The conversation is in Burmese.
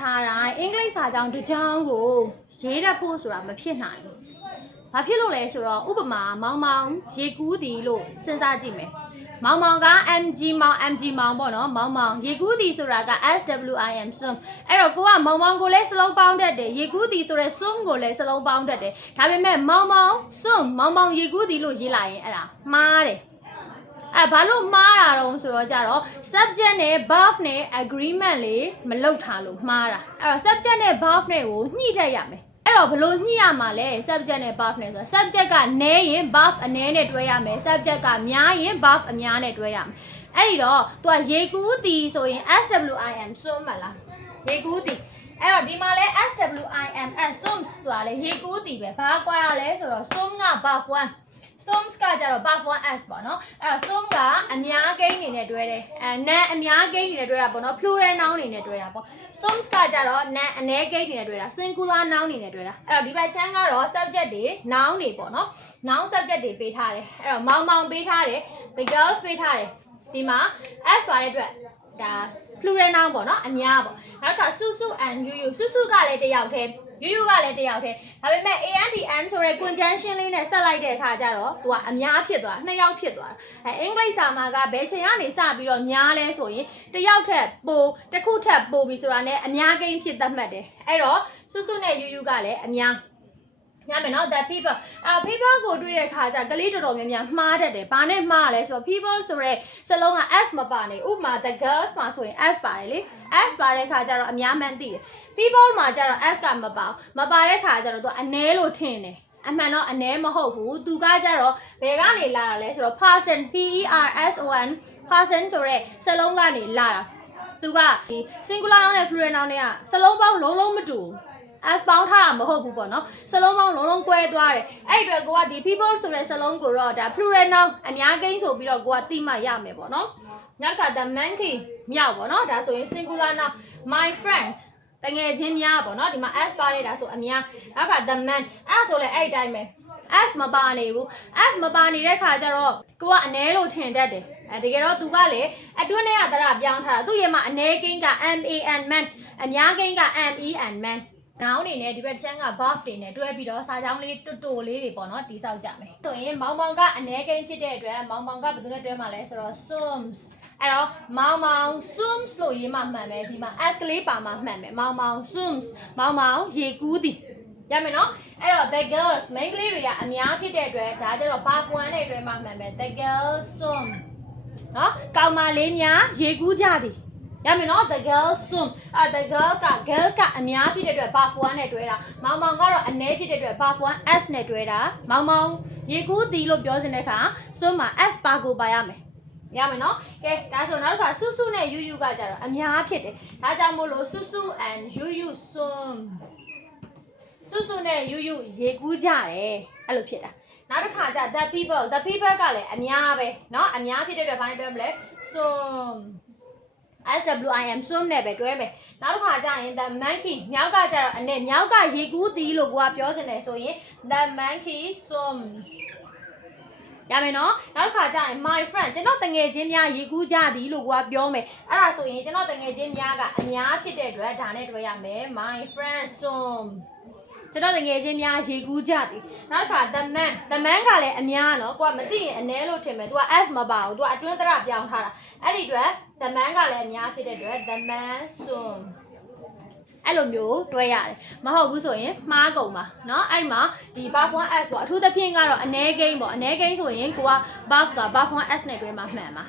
ထားတာအင်္ဂလိပ်စာကြောင်းတစ်ကြောင်းကိုရေးတတ်ဖို့ဆိုတာမဖြစ်နိုင်ဘူး။ဘာဖြစ်လို့လဲဆိုတော့ဥပမာမောင်မောင်ရေကူးသည်လို့စဉ်းစားကြည့်မယ်။မောင်မောင်က MG မောင်ပေါ့နော်မောင်မောင်ရေကူးသည်ဆိုတာက SWIM swim အဲ့တော့ကိုကမောင်မောင်ကိုလည်းစလုံးပေါင်းတတ်တယ်ရေကူးသည်ဆိုတဲ့ swim ကိုလည်းစလုံးပေါင်းတတ်တယ်ဒါပေမဲ့မောင်မောင် swim မောင်မောင်ရေကူးသည်လို့ရေးလိုက်ရင်အဲ့ဒါမှားတယ်ဘာလို့မှားတာတော့ဆိုတော့ကြတော့ subject နဲ့ verb နဲ့ agreement လေးမလုပ်ထားလို့မှားတာအဲ့တော့ subject နဲ့ verb နဲ့ကိုညှိထည့်ရမယ်အဲ့တော့ဘလို့ညှိရမှာလဲ subject နဲ့ verb နဲ့ဆိုတော့ subject ကနည်းရင် verb အနည်းနဲ့တွဲရမယ် subject ကများရင် verb အများနဲ့တွဲရမယ်အဲ့ဒီတော့သူကရေကူးသည်ဆိုရင် SWIM swim မလားရေကူးသည်အဲ့တော့ဒီမှာလဲ SWIM swim ဆိုတာလဲရေကူးသည်ပဲဘာကွာရလဲဆိုတော့ swim က verb 1 swim ကကြတော့ verb 1s ပေါ့နော်အဲ့တော့ swim ကအများကိန်းအနေနဲ့တွဲတယ်nan အများကိန်းအနေနဲ့တွဲတာပေါ့နော် plural noun အနေနဲ့တွဲတာပေါ့ swim ကကြတော့ nan အနည်းကိန်းအနေနဲ့တွဲတာ singular noun အနေနဲ့တွဲတာအဲ့တော့ဒီဘက်ချမ်းကတော့ subject တွေ noun တွေပေါ့နော် noun subject တွေပေးထားတယ်အဲ့တော့မောင်မောင်ပေးထားတယ် the girls ပေးထားတယ်ဒီမှာ s ပါတဲ့အတွက်ဒါ plural noun ပေါ့နော်အများပေါ့နောက်တစ်ခါစုစု and you စုစုကလည်းတစ်ယောက်တည်းယူကလည်းတစ်ယောက်တည်းဒါပေမဲ့ ANDN ဆိုတဲ့ conjunction လေးနဲ့ဆက်လိုက်တဲ့အခါကျတော့သူကအများဖြစ်သွားနှစ်ယောက်ဖြစ်သွားအင်္ဂလိပ်စာမှာကဘယ်ချိန်ကနေစပြီးတော့များလဲဆိုရင်တစ်ယောက်ထက်ပိုတစ်ခုထက်ပိုပြီးဆိုတာနဲ့အများကိန်းဖြစ်သတ်မှတ်တယ်အဲ့တော့စုစုနဲ့ယူကလည်းအများညမယ်နော် the people people ကိုတွေ့တဲ့အခါကျကလေးတော်တော်များများမှားတတ်တယ်ဘာနဲ့မှားလဲဆိုတော့ people ဆိုတဲ့စလုံးက s မပါနေဥပမာ the girls မှာဆိုရင် s ပါတယ်လေ s ပါတဲ့အခါကျတော့အများမှန်းသိတယ်people မှာကျတော့ s ကမပါတဲ့ခါကျတော့သူအနည်းလို့ထင်တယ်အမှန်တော့အနည်းမဟုတ်ဘူးသူကကျတော့ဘယ်ကနေလာတာလဲဆိုတော့ person person person ဆိုတဲ့စလုံးကနေလာတာသူကဒီ singular noun နဲ့ plural noun တွေကစလုံးပေါင်းလုံးမတူas ပေါင်းထားတာမဟုတ်ဘူးပေါ့နော်စလုံးပေါင်းလုံးကွဲသွားတယ်အဲ့အတွက်ကိုကဒီ people ဆိုတဲ့စလုံးကိုတော့ဒါ plural noun အများကိန်းဆိုပြီးတော့ကိုကသိမှရမယ်ပေါ့နော်နောက်တစ်ခါ the monkey မြောက်ပေါ့နော်ဒါဆိုရင် singular noun my friendsတငယ်ချင်းများပေါ့နော်ဒီမှာ s ပါနေတာဆိုအများနောက်က the man အဲ့ဒါဆိုလဲအဲ့အတိုင်းပဲ s မပါနေဘူး s မပါနေတဲ့ခါကျတော့ကိုကအနည်းလို့ထင်တတ်တယ်တကယ်တော့သူကလေအတွင်းထဲကတရပြောင်းထားတာသူ့ရဲ့မှာအနည်းကိန်းက man man အများကိန်းက men man noun အနေနဲ့ဒီဘက်ချမ်းက verb တွေနဲ့တွဲပြီးတော့စာကြောင်းလေးတိုလေးတွေပေါ့နော်တိဆောက်ကြမယ်ဆိုရင်မောင်မောင်ကအနည်းကိန်းဖြစ်တဲ့အတွက်မောင်မောင်ကဘယ်သူနဲ့တွဲမှာလဲဆိုတော့ swims အဲ့တော့မောင်မောင် swims လို့ရေးမှမှန်မယ်ဒီမှာ s ကလေးပါမှမှန်မယ်မောင်မောင် swims မောင်မောင်ရေကူးသည်ရမယ်နော်အဲ့တော့ the girls main ကလေးတွေကအများဖြစ်တဲ့အတွက်ဒါကြတော့ verb 1နဲ့တွဲမှမှန်မယ် the girls swim နော်ကောင်မလေးများရေကူးကြသည်ရမယ်နော် the girls swim the girls ကအများဖြစ်တဲ့အတွက် verb 1နဲ့တွဲတာမောင်မောင်ကတော့အနည်းဖြစ်တဲ့အတွက် verb 1 s နဲ့တွဲတာမောင်မောင်ရေကူးသည်လို့ပြောစင်တဲ့အခါ swim မှာ s ပါကိုပါရမယ်ရမယ်နော်ကဲဒါဆိုနောက်တစ်ခါစုစုနဲ့ယူကကြတော့အများဖြစ်တယ်ဒါကြောင့်မို့လို့စုစု and you swim စုစုနဲ့ယူရေကူးကြတယ်အဲ့လိုဖြစ်တာနောက်တစ်ခါကျ the people ကလည်းအများပဲเนาะအများဖြစ်တဲ့အတွက်ဘာနဲ့တွဲမလဲ swim SWIM swim နဲ့ပဲတွဲမယ်နောက်တစ်ခါကျရင် the monkey မြောက်ကကျတော့အနေမြောက်ကရေကူးသည်လို့ကိုကပြောချင်တယ်ဆိုရင် the monkey swims ရမယ်နော်နောက်တစ်ခါကျရင် my friend ကျွန်တော်တငယ်ချင်းများရေကူးကြသည်လို့ကိုကပြောမယ်အဲ့ဒါဆိုရင်ကျွန်တော်တငယ်ချင်းများကအများဖြစ်တဲ့အတွက်ဒါနဲ့တွဲရမယ် my friend swim ကျွန်တော်တငယ်ချင်းများရေကူးကြသည်နောက်တစ်ခါ the man ကလည်းအများနော်ကိုကမသိရင်အနည်းလို့ထင်မယ် तू က s မပါဘူး तू ကအတွင်းတရပြောင်းထားတာအဲ့ဒီအတွက် the man ကလည်းအများဖြစ်တဲ့အတွက် the man swim အဲ့လိုမျိုးတွဲရတယ်မဟုတ်ဘူးဆိုရင်မှားကုန်ပါเนาะအဲ့မှာဒီ verb 1s ပေါ့အထူးသဖြင့်ကတော့အနည်းကိန်းပေါ့အနည်းကိန်းဆိုရင်ကိုက verb 1s နဲ့တွဲမှာမှန်ပါ